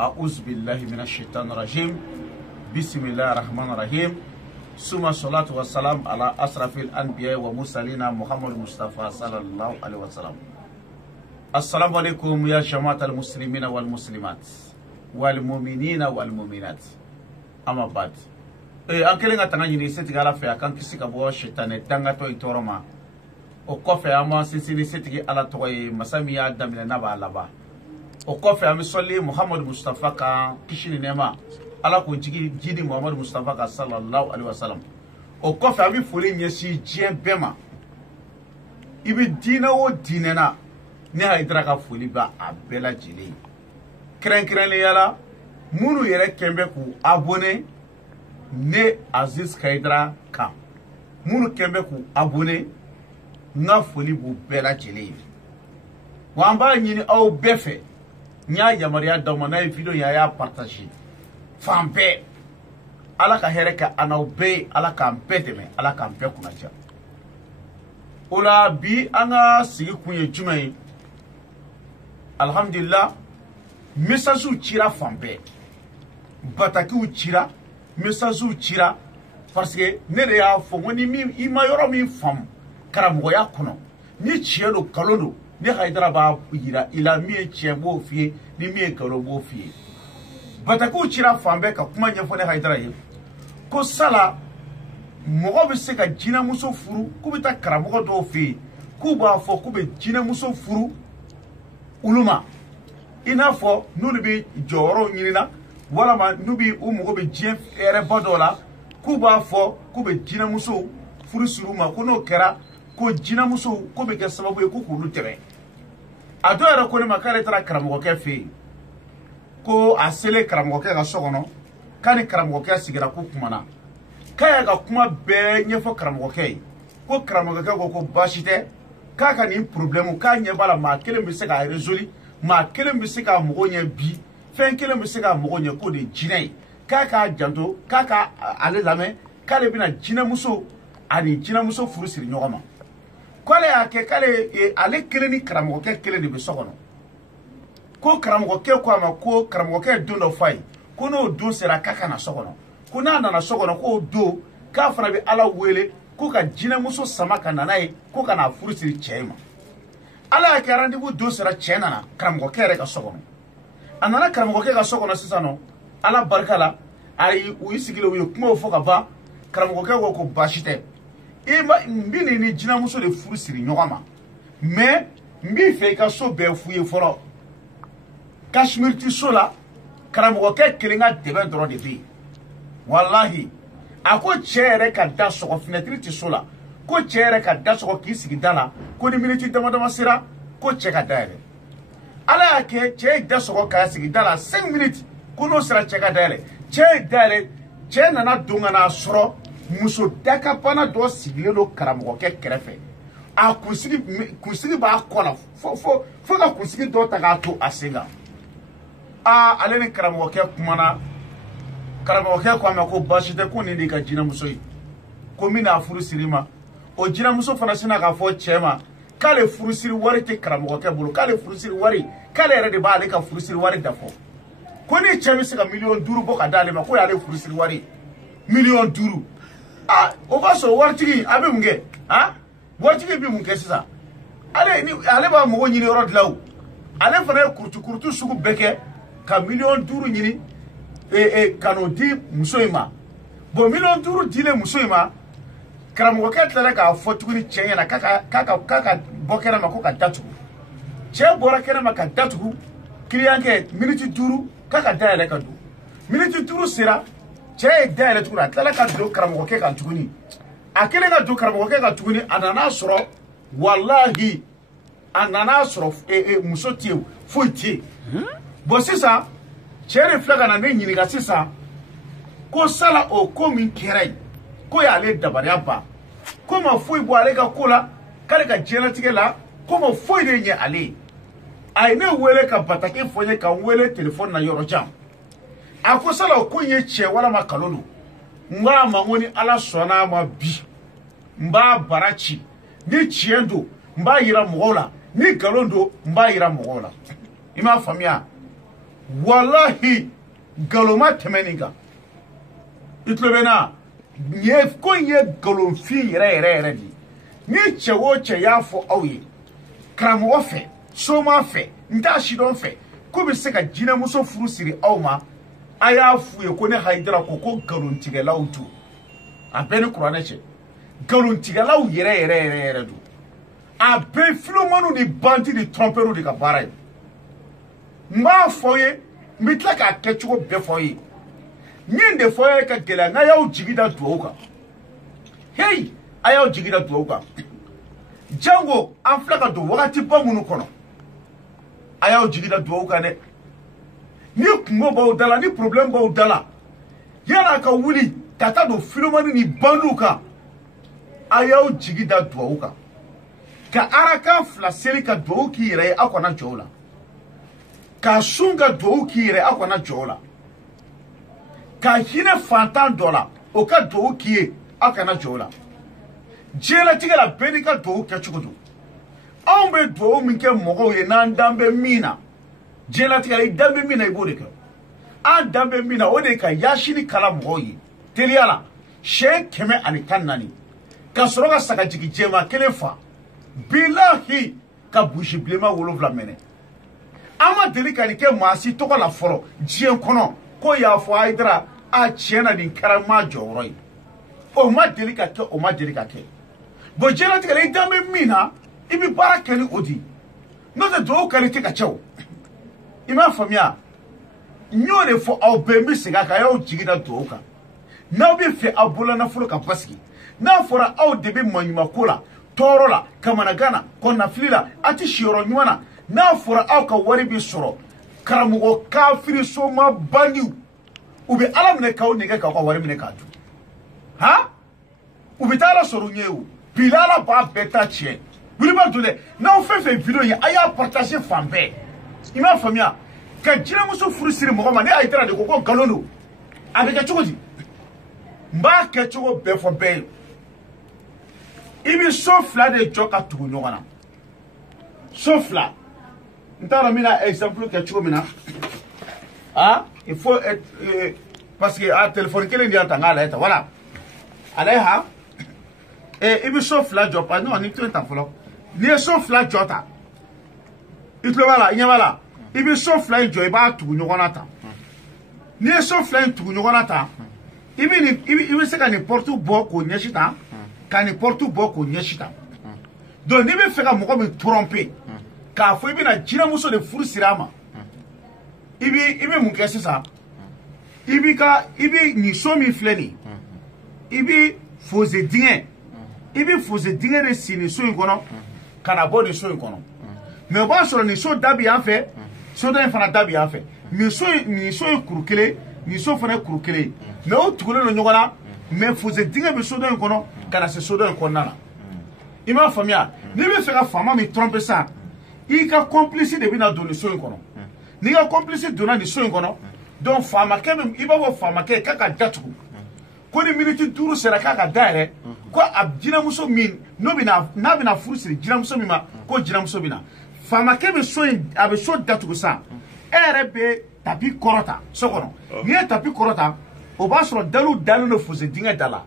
أعوذ بالله من الشيطان الرجيم بسم الله الرحمن الرحيم ثم الصلاة والسلام على أشرف الأنبياء ومرسلين محمد مصطفى صلى الله عليه وسلم. السلام عليكم يا جماعة المسلمين والمسلمات والمؤمنين والمؤمنات. أما بعد أنكلنا تناني ستيغالا في أكان كسيكا بوا شيطان تانغاتو إتورما وكوفي أما سيسيني ستيغي على توي مسامي آدم لنبا لبا وكوفي أمي صلي محمد مصطفى كان كشيني نما ala ko jidi Muhammad Mustafa ka sallallahu alaihi wasallam o ko fa bi foli nyesi jien bema ibi dina o dinena ne haidra ka foli ba abela jili kren le yala munu yere kembe ku abonné ne Aziz Kaidra kan munu kembe ku abonné na foli bu bela jili wamba nyini au befe nya yamariya damana video ya partager Fampe ala ka hereka anaube ala ka mpeteme ala ka mpe kunaja ola bi anga sigi kunye jumai alhamdulillah message chira fampe bataki u chira message u chira parce que ne de ya fo woni mi ima yoro mi fam karamo ya kuno ni chielo kalondo ni haidara ba yira ila mi chiembo fie ni mi kalobo fie bataku chira fambe ka kuma nyefo ne haidara ye ko sala mogo be se ka jina muso furu ku bita karamogo do fi ku ba fo ku be jina muso furu uluma ina fo nulu bi joro nyina wala ma nubi u mogo be jien ere bodola ku ba fo ku be jina muso furu suruma ko no kera ko jina muso ko be ke sababu ku ku lutere ado era ko ne makare tara karamogo ke fi ko asele karamogo ke ga sogono kani karamogo ke sigira ku kumana kaya ga kuma be nyefo karamogo ke ko karamogo ke ko bashite kaka ni problème ka nye bala ma kele mbise ka resoli ma kele mbise ka mogo nye bi fen kele mbise ka mogo nye ko de jinai kaka janto kaka ale lame kale bina jina muso ani jina muso furu siri nyogama kole ake kale ale kele ni karamogo ke kele de be sogono ko karamogo ke ko ama ko karamogo ke do fai ko no do sera kaka na sogono ko na na sogono ko do ka fana bi ala wele ko ka jina muso sama kana nai ko kana furusiri chema ala ya rendez-vous do sera chena na karamogo ke re ka sogono anana karamogo ke ka sogono sisano ala barkala ari uisigile uyo kuma fo ka ba karamogo ke ko bashite ima mbini ni jina muso de furusiri nyogama mais mbi fe ka so be fuye foro Kashmir ti sola karamogo ke kelinga deben doro de bi wallahi ako chere ka da soko fenêtre ti sola ko chere ka da soko ki sigi dala ko ni minute dama sira ko che ka daire ala ke che da soko ka sigi dala 5 minutes ko no sira che ka daire che daire che nana dunga na soro muso daka pana do sigile lo karamogo ke kerefe a kusigi ba kola fo ka kusigi do ta ga to asinga ale ni karamogo ke kumana karamogo ke kwa ko bashite ko ni ka jina muso yi ko mina furu sirima o jina muso fana sina ka fo chema kale furu siri wari te karamogo ke bulu kale furu siri wari kale ere de ba ale ka furu siri wari dafo ko ni chemi se ka million duru bo ka dale ma ko ale furu siri wari million duru o ba so wartigi abe munge wartigi bi munge sisa ale ba mo nyini ro dlaw ale fana kurtu sugu beke ka million duru nyini kano di musoima bo million duru dile musoima karamogo ke tele ka fotuguni chenya na kaka bokera ma ko ka datugu che bora kera ma ka datugu kliyanke minute duru kaka daele ka du minute duru sira che daele tugura tele ka do karamogo ke ka tuguni akele ka do karamogo ke ka tuguni anana soro wallahi anana soro muso tie foitie bo sisa chere flaga na ne nyini ga sisa ko sala o ko min kere ko ya le dabariya ba ko ma foi bo ale ga kola kale ka jena tigela ko ma foi de nye ale ai ne wele ka batake fonye ka wele telephone na yoro jam ako sala o ko nye che wala makalolo ngwa mangoni ala sona ma bi mba barachi ni chiendo mba yira mogola ni galondo mba yira mogola ima famia wallahi galoma temeninga itlobena nye ko nye galon fi re di ni chewo che ya fo awi kramo fe so ma fe nda shi don fe ko be se ka jina muso furu siri awma aya fu ye ko ne haidra ko galon tigela utu abeni qur'ana che galon tigela u yere du abe filomanu ni bandi ni tromperu di ka bara mba foye mitla ka kechugo be foye nyinde foye ka gela nga yaw jigida duoka hey ayaw jigida duoka jango amflaka do wakati ba munu kono ayaw jigida duoka ne ni kumo ba udala ni problem ba udala yana ka wuli tata do filomanu ni banduka ayaw jigida duoka ka araka flaseli ka duoki yire akwana jola ka sunga duoki yire akwana jola ka hine fantan dola o ka duoki akana jola jela tigala beni ka duoki chukudu ambe duo minke mogo ye nan dambe mina jela tigala dambe mina ibode ka an dambe mina ode ka yashini kala mogo yi teliala she keme ani kannani ka soroga saka jigi jema kelefa bilahi ka bushi blema wolofla mene ama delika ni ke masi to la foro jien kono ko ya fo aidra a chena din karama joroi o ma delika ke bo jela tigala idame mina ibi baraka ni odi no de do kalite ka chew ima famia nyone fo awbe mi siga ka yaw jigida doka na bi fe abula na furo ka paski na fora aw de bi manyuma kola torola kamana gana konna flila ati shiro nywana na fora aw ka wari bi soro karamugo kafiri so ma banyu ube alam ne kaw ne ka wari ne ka du ha ube tala soro nyewu bilala ba beta chie Wilima dule na ofefe video ya aya partager fambe ima famia ka jira muso furusiri mo ma ne aitara de koko galono abeka chukodi mba ke chuko be fo be ibi sofla de joka tugu nyogana sofla ntara mina exemple ke chuko mina ah il faut être parce que à téléphone kele ndi atanga la eta voilà aleha ibi sofla jopa no ni to entafolo ni sofla jota itlo wala nyawala ibi sofla joy ba tugu nyogana ta ni sofla tugu nyogana ta ibi se ka ni portu boko nyeshita ka ni portu boko nyeshita donc ni be feka moko me tromper ka fo ibi na jina muso de furu sirama ibi mun kesi sa ibi ni so mi fleni ibi foze dinge ibi foze dinge de sini so ikono kana bo de so ikono mais ba so ni so dabi en fait so da fana dabi en fait ni so kurukele ni so fana kurukele mais o tukule no nyogona mais foze dinge be so da ikono kana se so da ikono na ima famia ni be feka fama mi tromper ça i ka complice de bina do ni so ikono ni ka complice do na ni so ikono donc fama ke iba wo fama ke kaka datu ko ni minute turu sera kaka daire ko abjina muso min no bina na bina furusiri jina muso mima ko jina muso bina fama ke be so abe so datu sa erebe tapi korota sokono ni tapi korota o ba so dalu no fose dinga dala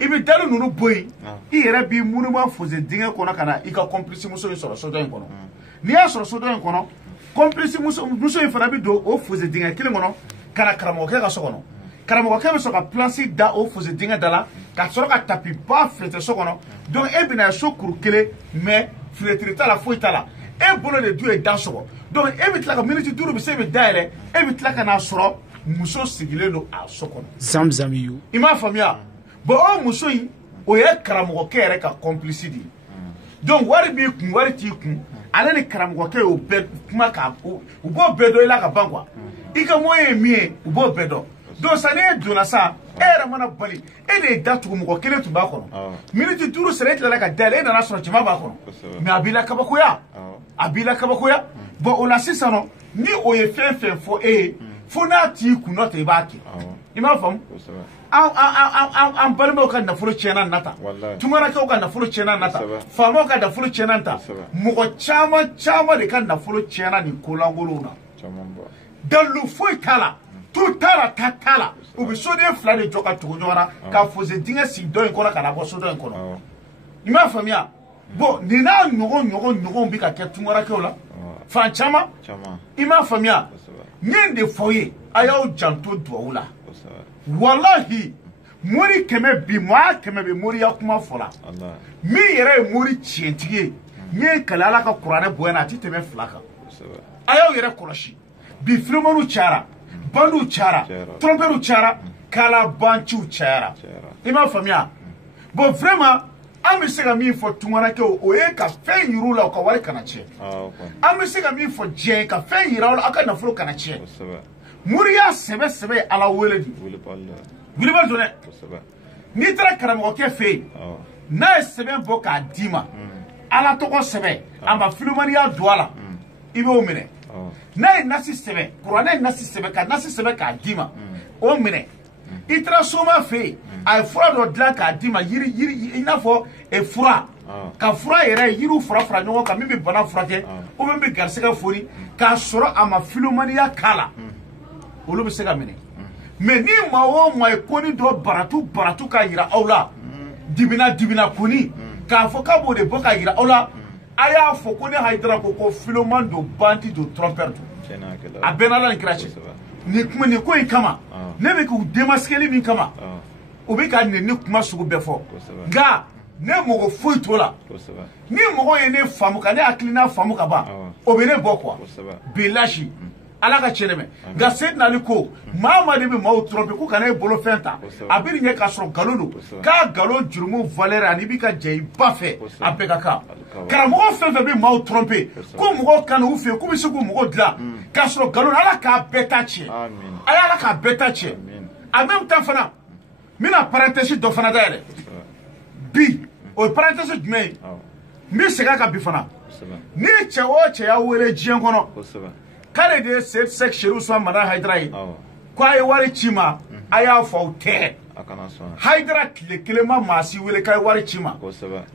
ibi dalu no boy i erebe munuma fose dinga kono kana ika complice muso so do en kono ni ya so do en kono complice muso ifara bi do o fose dinga kile kono kana karamo ke ka sokono karamo ke be so ka place da o fose dinga dala ka so ka tapi ba frete sokono donc e bina so kurukele mais frete ta la foita la e bolo de du e da so donc e bitla ka minute duru bi se be daire e bitla ka na soro muso sigile no a sokono zamzamiyu ima famia bo o muso yi o ye karamo ke re ka complice di donc wari bi kun wari ti kun ale ni karamo ke o be kuma ka o bo bedo ila ka bankwa ika moye mie o bo bedo donc ça ne dona ça era mana bali ele datu mo kele tu ba kono minute duru sere la ka dale na so chima ba kono mais abila kabakoya bo ona sisano ni o ye fen fo fo na ti ku no te ba ki ima fam am balmo kan na furo chena nata tumara ka kan na furo chena nata famo ka da furo chena nata mo chama de kan na furo chena ni kolangolo na dalu foyi t'a la tu t'a la u bɛ soden fila de jɔ ka tugu ɲɔgɔn na ka fosse dingɛ sigi dɔ in kɔnɔ ka na bɔ so dɔ in kɔnɔ i m'a faamuya bon nin n'a ɲɔgɔn bɛ ka kɛ tunkarakɛw la fan caman i m'a faamuya n ye nin de fɔ ye a y'aw janto duwawu la walahi mori kɛmɛ bi maa kɛmɛ bɛ moriya kuma fɔ la min yɛrɛ ye mori tiɲɛtigi ye n ye kale ala ka kuranɛ bonya na a ti tɛmɛ 2 kan a y'aw yɛrɛ kɔlɔsi bi filimaniw cayara bandiw cayara trompeurs cayara kalabanciw cayara i m'a faamuya bon vraiment an bɛ se ka min fɔ tunkarakɛw o ye ka fɛn yir'u la u ka wari kana tiɲɛ an bɛ se ka min fɔ diɲɛ ye ka fɛn yira aw la aw ka nafolo kana tiɲɛ moriya sɛbɛ ye ala wele de wulibali don dɛ n'i taara karamɔgɔkɛ fɛ yen n'a ye sɛbɛn bɔ k'a d'i ma ala tɔgɔ sɛbɛn a ma filimaniya don a la i b'o minɛ n'a ye nasi sɛbɛn kuranɛ ye nasi sɛbɛn ka nasi sɛbɛn k'a d'i ma o minɛ i taara soma fɛ yen a ye fura dɔ dilan k'a d'i ma yiri i n'a fɔ fura ka fura yɛrɛ yiriw fara ɲɔgɔn kan min bɛ bana furakɛ ou bien min bɛ garisɛgɛ foni k'a sɔrɔ a ma filimaniya k'a la olu bɛ se ka minɛ mais ni maa o maa ye koni dɔ baratu k'a yira aw la dibina koni k'a fɔ k'a b'o de bɔ k'a yira aw la a y'a fɔ ko ne Hayidara ko filoman don banti don trompeur don a bɛɛ n'Ala ni kira cɛ nin ko in kama ne bɛ k'u démasquer min kama u bɛ ka nin kuma sugu bɛɛ fɔ nka ne mɔgɔ foyi t'o la ni mɔgɔ ye ne faamu ka ne hakilina faamu ka ban o bɛ ne bɔ quoi bilahi ala ka tiɲɛ dɛmɛ nka Seydina Ali ko maa de bɛ maaw tromper ko kana e bolo fɛn ta a bɛ nin kɛ k'a sɔrɔ nkalon don k'a nkalon jurumu valeur ani b'i ka jɛ i ba fɛ a bɛɛ ka kan karamɔgɔ fɛn fɛn bɛ maaw tromper ko mɔgɔw ka na u fɛ yen k'u bɛ se k'u mɔgɔw dilan k'a sɔrɔ nkalon ala k'a bɛɛ ta tiɲɛ a ye ala k'a bɛɛ ta tiɲɛ en même temps fana n bɛna parenthèse dɔ fana dayɛlɛ bi o ye parenthèse jumɛn ye n bɛ segin a kan bi fana ni cɛ o cɛ y'a wele diɲɛ kɔnɔ k'ale de ye Sek Sherif Usman Mada Hayidara ye k'a ye wari ci ma a y'a fɔ aw tɛ Hayidara tile kelen ma maa si wele k'a ye wari ci ma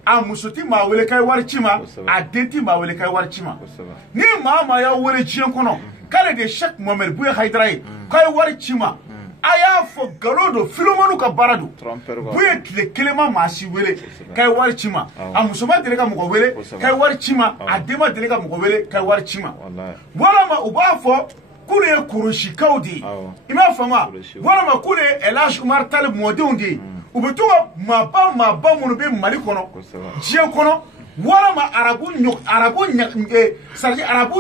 a muso ti maa wele k'a ye wari ci ma a den ti maa wele k'a ye wari ci ma ni maa y'a wele diɲɛ kɔnɔ k'ale de ye Sheikh Mohamed Buye Hayidara ye k'a ye wari ci ma a y'a fɔ nkalon don filimaniw ka baara don Buye tile kelen ma maa si wele k'a ye wari ci ma a muso ma deli ka mɔgɔ wele k'a ye wari ci ma a den ma deli ka mɔgɔ wele k'a ye wari ci ma walama u b'a fɔ k'olu ye kurusikaw de ye i m'a faamu walama k'olu ye El Hadj Umar Talib mɔdenw de ye u bɛ to ka maaba minnu bɛ Mali kɔnɔ diɲɛ kɔnɔ walama arabu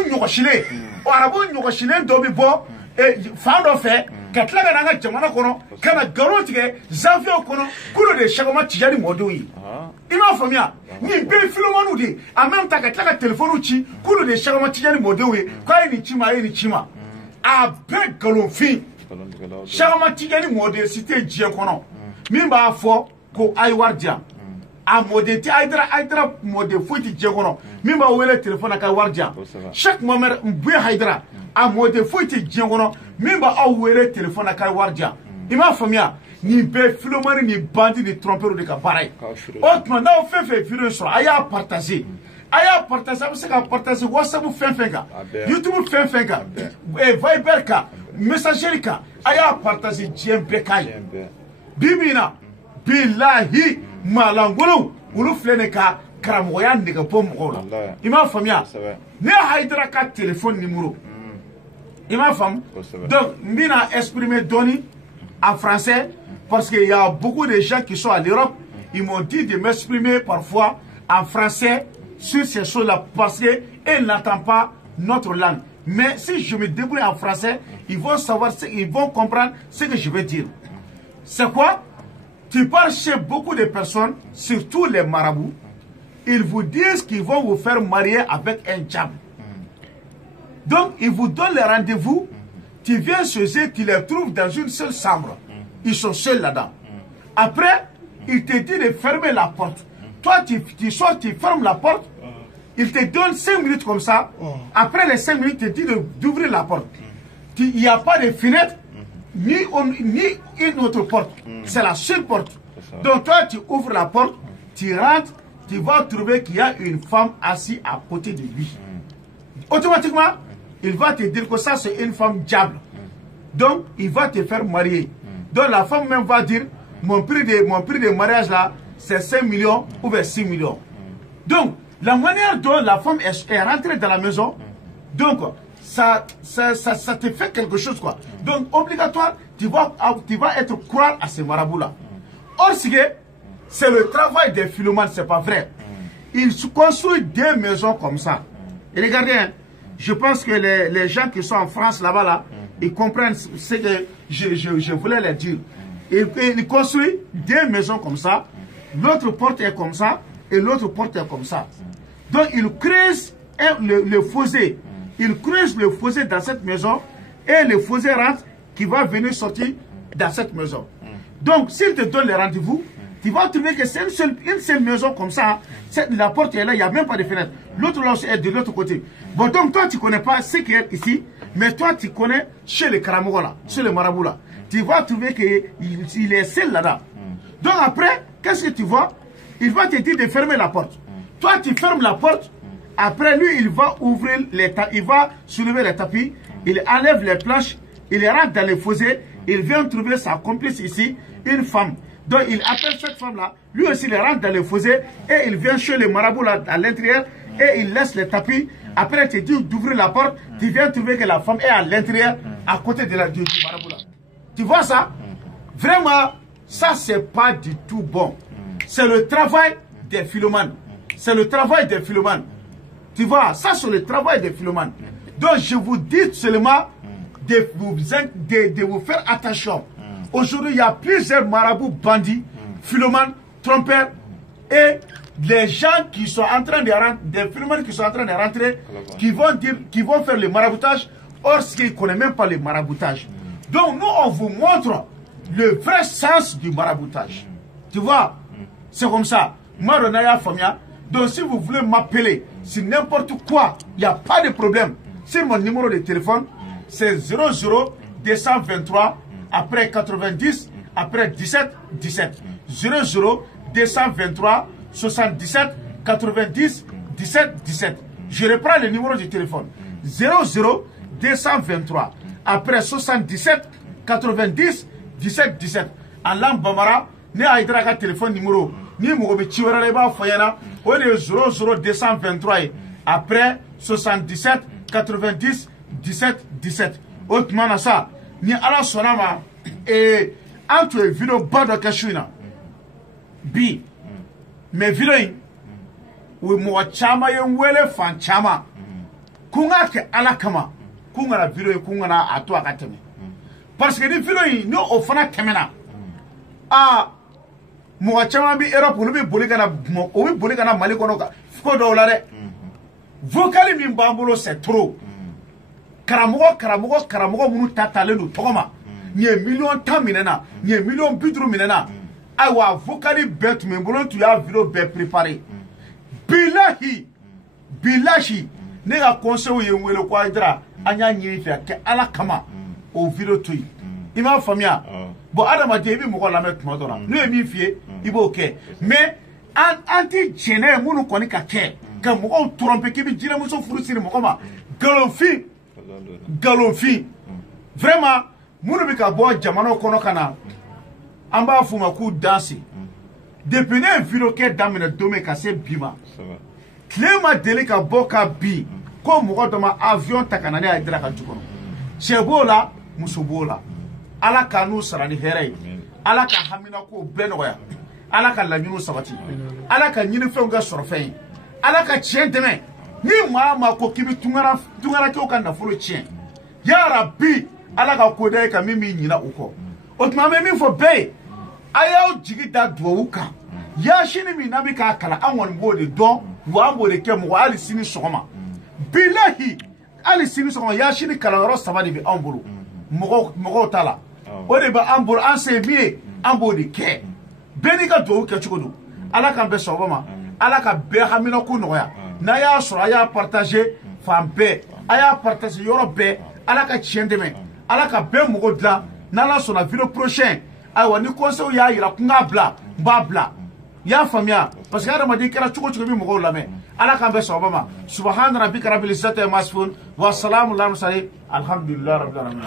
ɲɔgɔsilen o arabu ɲɔgɔsilen dɔ bɛ bɔ fan dɔ fɛ ka tila ka na an ka jamana kɔnɔ ka na nkalon tigɛ zanfiyaw kɔnɔ k'olu de ye Cheikh Ahmad Tijani mɔdenw ye i m'a faamuya nin bɛɛ ye filimaniw de ye en même temps ka tila ka telefɔniw ci k'olu de ye Cheikh Ahmad Tijani mɔdenw ye k'a ye nin ci ma a ye nin ci ma a bɛɛ nkalonfin Cheikh Ahmad Tijani mɔden si tɛ diɲɛ kɔnɔ min b'a fɔ ko a ye wari di yan a mɔden tɛ Hayidara mɔden foyi tɛ diɲɛ kɔnɔ min b'a wele telefɔni na k'a ye wari di yan Sheikh Mohamed Buye Hayidara a mɔden foyi tɛ diɲɛ kɔnɔ min b'aw wele telefɔni na k'a ye wari di yan i m'a faamuya nin bɛɛ filomani ni bandi ni trompeur de ka baara ye o tuma n'aw fɛn fɛn video sɔrɔ a y'a partager a bɛ se ka partager WhatsApp fɛn fɛn kan YouTube fɛn fɛn kan Viber kan messagerie kan a y'a partager diɲɛ bɛɛ k'a ye bi min na bilahi malangolow olu filɛ nin ka karamɔgɔya nɛgɛ bɔ mɔgɔw la i m'a faamuya ne Hayidara ka téléphone numéro i m'a faamu donc n bɛna exprimer dɔɔni en français parce qu'il y a beaucoup de gens qui sont à l'Europe ils m'ont dit de m'exprimer parfois en français sur ces choses-là parce qu'ils n'entendent pas notre langue mais si je me débrouille en français ils vont savoir ils vont comprendre ce que je veux dire c'est quoi tu parles chez beaucoup de personnes surtout les marabouts ils vous disent qu'ils vont vous faire marier avec un diable. Donc, ils vous donnent les rendez-vous. Tu viens chez eux, tu les trouves dans une seule chambre. Ils sont seuls là-dedans. Après, il te dit de fermer la porte. Toi, tu sors, tu fermes la porte. Il te donne 5 minutes comme ça. Après les 5 minutes, il te dit d'ouvrir la porte. Il n'y a pas de fenêtre, ni une autre porte. C'est la seule porte. Donc, toi, tu ouvres la porte, tu rentres, tu vas trouver qu'il y a une femme assise à côté de lui. Automatiquement, il va te dire que ça c'est une femme diable. Donc il va te faire marier. Donc la femme même va dire mon prix de mariage là c'est 5 millions ou bien 6 millions. Donc la manière dont la femme est rentrée dans la maison, donc ça te fait quelque chose quoi. Donc obligatoire, tu vas être croire à ces marabouts là. Or c'est le travail des philomanes, c'est pas vrai. Ils construisent des maisons comme ça. Et regardez, hein, je pense que les gens qui sont en France là-bas là, ils comprennent ce que je voulais leur dire. Ils construisent des maisons comme ça, l'autre porte est comme ça et l'autre porte est comme ça. Donc ils creusent le fossé. Ils creusent le fossé dans cette maison et le fossé rentre qui va venir sortir dans cette maison. Donc s'ils te donnent les rendez-vous, tu vas trouver que c'est une seule maison comme ça. La porte est là, il n'y a même pas de fenêtre. L'autre là est de l'autre côté. Bon, donc toi tu ne connais pas ce qui est ici, mais toi tu connais chez les Karamogo là, chez les marabouts là. Tu vas trouver qu'il est seul là-bas. Donc après, qu'est-ce que tu vois? Il va te dire de fermer la porte. Toi tu fermes la porte. Après lui, il va ouvrir il va soulever les tapis, il enlève les planches, il rentre dans le fossé, il vient trouver sa complice ici, une femme. Donc il appelle cette femme-là, lui aussi il rentre dans le fossé et il vient chez le marabout là à l'intérieur et il laisse les tapis. Après tu dis d'ouvrir la porte, tu viens trouver que la femme est à l'intérieur, à côté du marabout là. Tu vois ça? Vraiment, ça c'est pas du tout bon. C'est le travail des philomanes. C'est le travail des philomanes. Tu vois, ça c'est le travail des philomanes. Donc je vous dis seulement de vous faire attention. Aujourd'hui, il y a plusieurs marabouts bandits, philomanes, trompeurs et les gens qui sont en train de rentrer, des philomanes qui sont en train de rentrer, qui vont faire le maraboutage, or ce qu'ils ne connaissent même pas le maraboutage. Donc nous, on vous montre le vrai sens du maraboutage. Tu vois, c'est comme ça. Maronaya Famia. Donc si vous voulez m'appeler, si n'importe quoi, il n'y a pas de problème. Sur mon numéro de téléphone, c'est 00 223 après 90, après 17, 17. 00 223 77 90 17 17. Je reprends le numéro du téléphone. 00 223 après 77 90 17 17. En langue Bambara, ne a un téléphone numéro. Ni Mogobe Chiwareba Foyana, on est 00 223 après 77 90 17 17. Autrement ça, ni ala sonama et entre vidéo bado kashuna bi mais vidéo ou mo chama yewele fan chama kunga ke ala kama kunga la vidéo kunga na ato akateme parce que ni vidéo no ofana kemena ah mo chama bi Europe no bi bolikana o bi bolikana Mali kono ka ko do la de vocal mi mbambulo c'est trop karamogo munu tatale no togoma ni million ta minena ni million bidru minena awa vocali bet me mbolo tu ya vidéo be préparé bilahi ne ga conseil ye nwele kwa idra anya nyiri fa ke ala kama o vidéo toyi ima famia bo adama debi mo ko la met mo dona no emi fie ibo ke mais anti gene munu koni ka ke ka mo ko tromper ki bi jina mo so furu siri mo ko ma galonfi vraiment munu bi ka bo jamano kono kana amba fuma ku dansi depuis ne vidéo ke damene dome ka se bima klema deli ka boka bi ko mo do ma avion takana ne aidra ka tukono chebola musobola ala ka nu sarani here ala ka hamina ko benoya ala ka lanyunu sabati ala ka nyini fenga sorfen ala ka chenteme ni mama ko kibi tungara ko kan na folo chien ya rabbi ala ka ko dai ka mimi nyina uko otuma me mi fo be ayaw jigida duwuka ya shini mi nabi ka kala anwon bode don wa bode ke mo ali sini sokoma bilahi ali sini sokoma ya shini kala ro sabadi bi ambulu mogo tala o de ba ambulu an se mi ambode ke beni ka duwuka chukodu ala kan be sobama ala ka be hamina ko noya na ya sura ya partager fambe aya partager yoro be ala ka chiendeme ala ka be mogo dla na la sona vidéo prochain aywa ni conseil ya ira kunga bla babla ya famia parce que adama di kera chuko bi mogo lame ala kan bɛ sɔgɔma ma subhana rabbika rabbil izzati amma yasifun wa salamun alal mursalin alhamdulillahi rabbil alamin.